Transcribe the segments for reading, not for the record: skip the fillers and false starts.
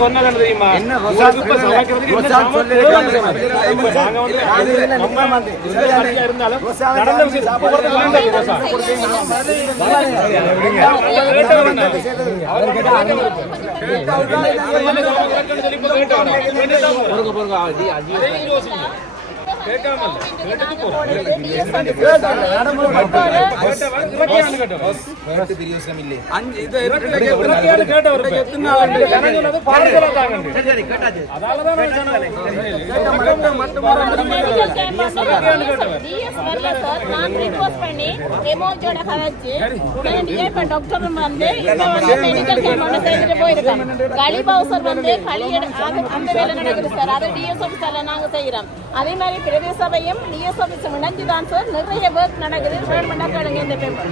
சொன்னது தெரியுமா? இருந்தாலும் நடந்த விஷயம் அதே மாதிரி பிரதேச சபையும் டிஎஸ் ஆபீஸும் இணைஞ்சுதான் சார் நிறைய ஒர்க் நடக்குது. வேணுமெண்டா கேளுங்க இந்த பேப்பர்.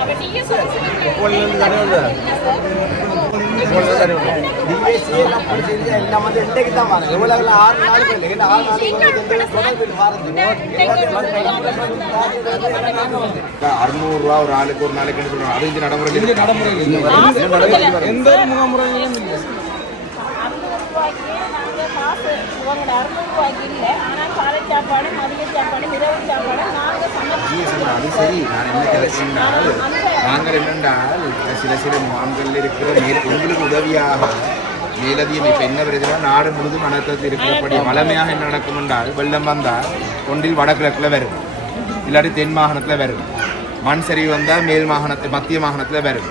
அப்ப டிஎஸ் ₹600 ஒரு ஆளுக்கு ஒரு நாளைக்கு சொல்றாங்க. அது இந்த நடைமுறை எந்த முகாமுறையும் இல்லை. ₹600 இல்லை. ஆனால் காலை சாப்பாடு, மதிய சாப்பாடு, இரவு சாப்பாடு அது சரி. நான் என்ன கிடைச்சிருந்தால் நாங்கள் என்னென்றால் சில முகாம்களில் இருக்கிற உங்களுக்கு உதவியாக மேலதிகம் இப்போ என்ன பிரச்சனை நாடு முழுதும் அனர்த்தத்தில் இருக்கிறபடி வளமையாக என்ன நடக்கும் என்றால் வெள்ளம் வந்தால் ஒன்றில் வடகிழக்கில் வரும், இல்லாட்டி தென் மாகாணத்தில் வரும். மண் சரிவு வந்தால் மேல் மாகாணத்தில் மத்திய மாகாணத்தில் வரும்.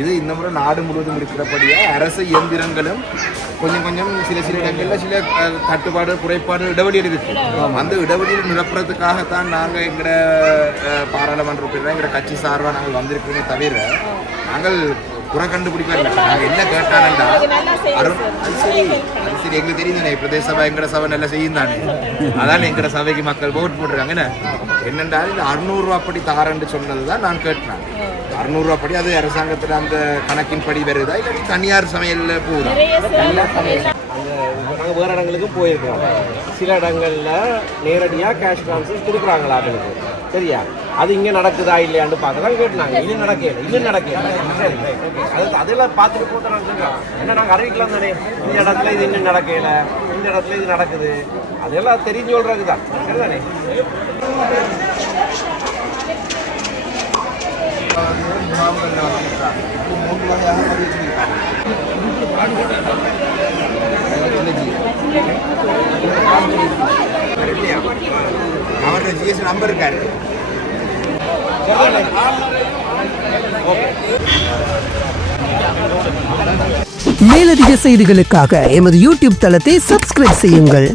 இது இந்த முறை நாடு முழுவதும் இருக்கிறபடியே அரசு இயந்திரங்களும் கொஞ்சம் சில இடங்களில் சில தட்டுப்பாடு குறைபாடு இடைவெளியில் இருக்கு. அந்த இடைவெளியில் நிரப்புறதுக்காகத்தான் நாங்கள் எங்களோட பாராளுமன்ற உறுப்பினர் எங்களோட கட்சி சார்பாக நாங்கள் வந்திருக்கிறோமே தவிர நாங்கள் குறை கண்டுபிடிப்பதில்லை. நாங்கள் என்ன கேட்டானண்டா அது சரி எங்களுக்கு தெரியும் தானே, பிரதேச சபை எங்களோட சபை நல்லா செய்யும் தானே, அதான் எங்களோட சபைக்கு மக்கள் ஓட் போட்டுருக்காங்க. என்னென்றால் இந்த ₹600 படி தாரன்னு சொன்னது தான் நான் கேட்டேன். ₹600 படி அது அரசாங்கத்தில் அந்த கணக்கின் படி வருதா இல்லை தனியார் சமையலில் போகுதா? நாங்கள் வேறு இடங்களுக்கும் போயிருக்கோம். சில இடங்களில் நேரடியாக கேஷ் ட்ரான்ஸ்ஃபர் கொடுக்குறாங்களா அவங்களுக்கு, சரியா? அது இங்கே நடக்குதா இல்லையான்னு பார்க்க தான் கேட்டுனாங்க. இன்னும் நடக்கல சரி ஓகே. அதெல்லாம் பார்த்துட்டு போட்டு நாங்கள் சொல்கிறோம். ஏன்னா நாங்கள் அறிவிக்கலாம் தானே, இந்த இடத்துல இது இன்னும் நடக்கலை, இந்த இடத்துல இது நடக்குது, அதெல்லாம் தெரிஞ்சு சொல்கிறது தான், சரிதானே? அவரோட ஜிஎஸ்டி நம்பர் இருக்காரு. மேலதிக செய்திகளுக்காக எமது யூடியூப் தளத்தை சப்ஸ்கிரைப் செய்யுங்கள்.